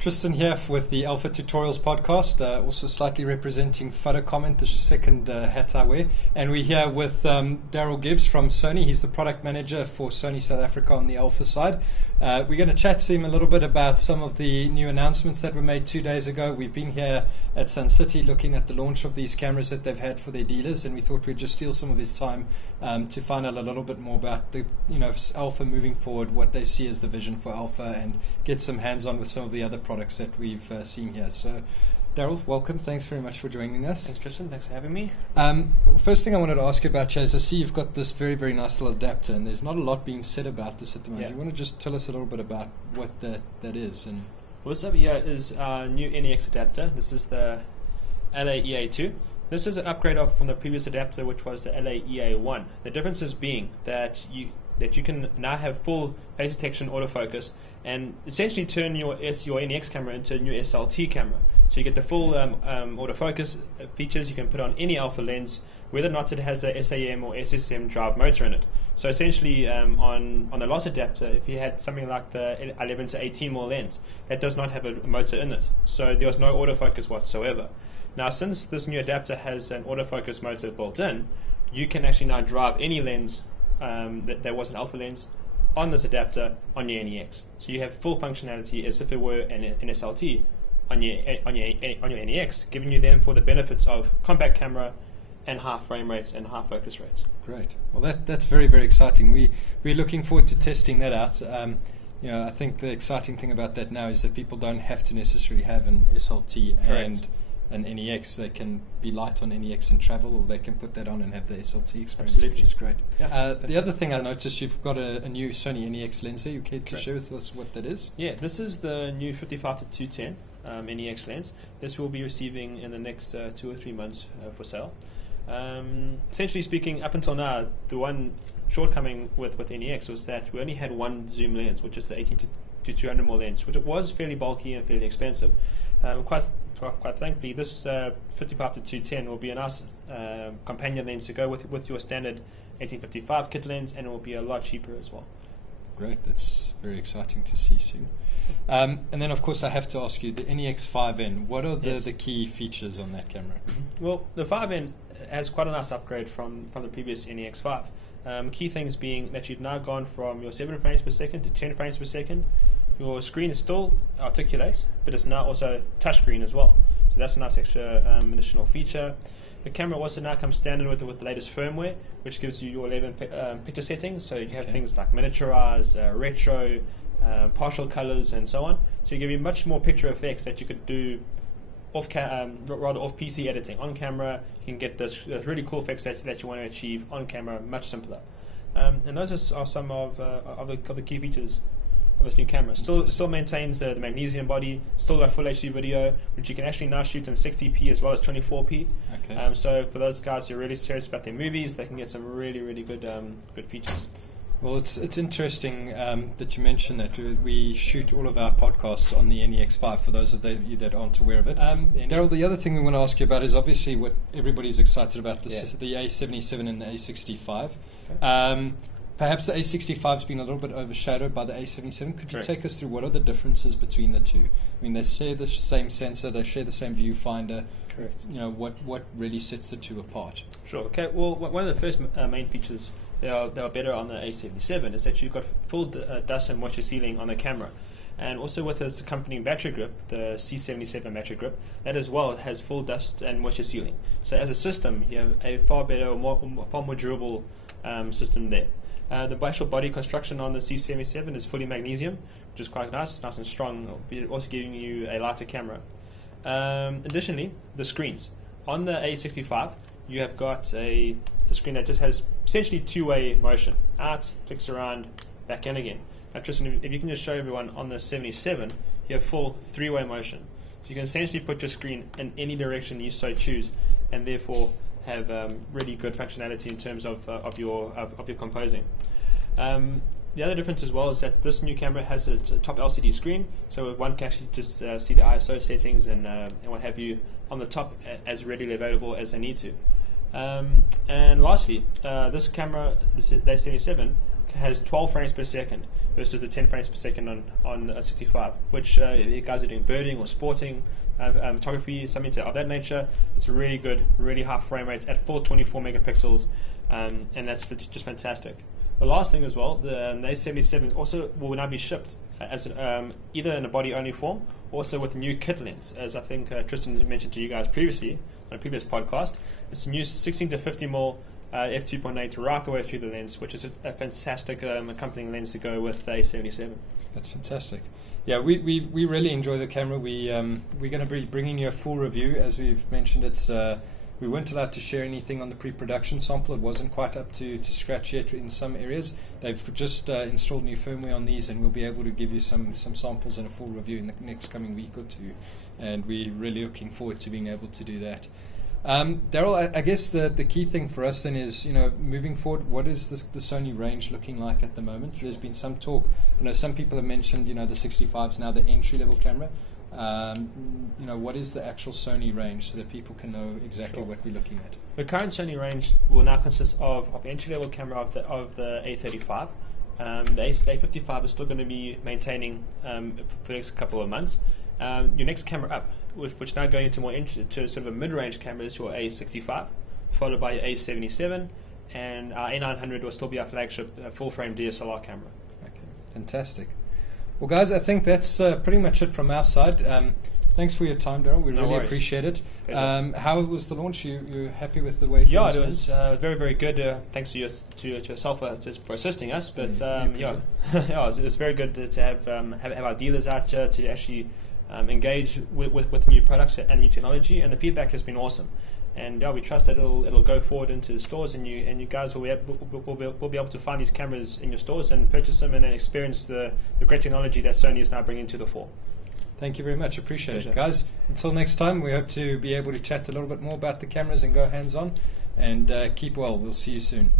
Tristan here with the Alpha Tutorials podcast, also slightly representing Photo Comment, the second hat I wear. And we're here with Darryl Gibbs from Sony. He's the product manager for Sony South Africa on the Alpha side. We're going to chat to him a little bit about some of the new announcements that were made 2 days ago. We've been here at Sun City looking at the launch of these cameras that they've had for their dealers, and we thought we'd just steal some of his time to find out a little bit more about the Alpha moving forward, what they see as the vision for Alpha, and get some hands-on with some of the other products that we've seen here. So, Darryl, welcome. Thanks very much for joining us. Thanks, Tristan. Thanks for having me. First thing I wanted to ask you about, is I see you've got this very, very nice little adapter, and there's not a lot being said about this at the moment. Yeah. You want to just tell us a little bit about what that is? And Well, this over here is our new NEX adapter. This is the LA-EA2. This is an upgrade from the previous adapter, which was the LA-EA1. The differences being that you can now have full face detection autofocus and essentially turn your NEX camera into a new SLT camera. So you get the full autofocus features. You can put on any alpha lens, whether or not it has a SAM or SSM drive motor in it. So essentially, on the loss adapter, if you had something like the 11 to 18 mm lens, that does not have a motor in it. So there was no autofocus whatsoever. Now, since this new adapter has an autofocus motor built in, you can actually now drive any lens that was an alpha lens on this adapter on your NEX. So you have full functionality as if it were an SLT on your NEX, giving you then for the benefits of compact camera and high frame rates and high focus rates. Great. Well, that's very, very exciting. We're looking forward to testing that out. I think the exciting thing about that now is that people don't have to necessarily have an SLT and an NEX. They can be light on NEX and travel, or they can put that on and have the SLT experience, Absolutely. which is great. Yeah, the other thing I noticed, you've got a new Sony NEX lens there. You care to share with us what that is? Yeah, this is the new 55-210 NEX lens. This we'll be receiving in the next 2 or 3 months for sale. Essentially speaking, up until now, the one shortcoming with NEX was that we only had one zoom lens, which is the 18 to 200 mm lens, which it was fairly bulky and fairly expensive. Quite thankfully, this 55-210 will be a nice companion lens to go with your standard 18-55 kit lens, and it will be a lot cheaper as well. Great, that's very exciting to see soon. And then, of course, I have to ask you, the NEX-5N, what are the key features on that camera? Well, the 5N has quite a nice upgrade from the previous NEX-5. Key things being that you've now gone from your 7 frames per second to 10 frames per second. Your screen is still articulate, but it's now also touchscreen as well. So that's a nice extra additional feature. The camera also now comes standard with the latest firmware, which gives you your 11 picture settings. So you have things like miniaturize, retro, partial colors, and so on. So you give you much more picture effects that you could do off PC editing. On camera, you can get those really cool effects that you want to achieve on camera much simpler. And those are some of the key features of this new camera. Still maintains the magnesium body, still got full HD video, which you can actually now shoot in 60p as well as 24p. Okay. So for those guys who are really serious about their movies, they can get some really, really good features. Well, it's interesting that you mentioned that. We shoot all of our podcasts on the NEX-5, for those of you that aren't aware of it. Darryl, the other thing we want to ask you about is obviously what everybody's excited about, the A77 and the A65. Okay. Perhaps the A65 has been a little bit overshadowed by the A77. Could you take us through what are the differences between the two? I mean, they share the same sensor, they share the same viewfinder. Correct. What really sets the two apart? Sure. Okay. Well, one of the first main features that are better on the A77 is that you've got full dust and moisture sealing on the camera. And also with its accompanying battery grip, the C77 battery grip, that as well has full dust and moisture sealing. So as a system, you have a far better, far more durable system there. The actual body construction on the C77 is fully magnesium, which is quite nice and strong, also giving you a lighter camera. Additionally, the screens. On the A65, you have got a screen that just has essentially two-way motion. Out, flicks around, back in again. Now, Tristan, if you can just show everyone, on the 77, you have full three-way motion. So you can essentially put your screen in any direction you so choose, and therefore have really good functionality in terms of your composing. The other difference as well is that this new camera has a top LCD screen, so one can actually just see the ISO settings and what have you on the top as readily available as they need to. And lastly, this camera, the A77, has 12 frames per second, versus the 10 frames per second on a 65, which you guys are doing birding or sporting, photography, something of that nature. It's really good, really high frame rates at full 24 megapixels, and that's just fantastic. The last thing as well, the A77 also will now be shipped as either in a body-only form, also with new kit lens, as I think Tristan mentioned to you guys previously on a previous podcast. It's a new 16 to 50mm f2.8 right the way through the lens, which is a fantastic accompanying lens to go with the A77. That's fantastic. Yeah, we really enjoy the camera. We're going to be bringing you a full review. As we've mentioned, it's we weren't allowed to share anything on the pre-production sample. It wasn't quite up to scratch yet in some areas. They've just installed new firmware on these, and we'll be able to give you some samples and a full review in the next coming week or two. And we're really looking forward to being able to do that. Darryl, I guess the key thing for us then is, moving forward, what is the Sony range looking like at the moment? There's been some talk, some people have mentioned, the 65 is now the entry-level camera. What is the actual Sony range so that people can know exactly what we're looking at? The current Sony range will now consist of entry-level camera of the A35. The A55 is still going to be maintaining for the next couple of months. Your next camera up, which now going into to sort of a mid-range camera, is your A65, followed by your A77, and our A900 will still be our flagship full-frame DSLR camera. Okay, fantastic. Well, guys, I think that's pretty much it from our side. Thanks for your time, Darryl. We really appreciate it. How was the launch? You happy with the way things went? Yeah, it was very, very good. Thanks to yourself for assisting us. But it was very good to have our dealers out to actually engage with new products and new technology, and the feedback has been awesome. And we trust that it'll go forward into the stores, and you guys will be able to find these cameras in your stores and purchase them and then experience the great technology that Sony is now bringing to the fore. Thank you very much. Appreciate it, guys. Until next time, we hope to be able to chat a little bit more about the cameras and go hands-on. And keep well. We'll see you soon.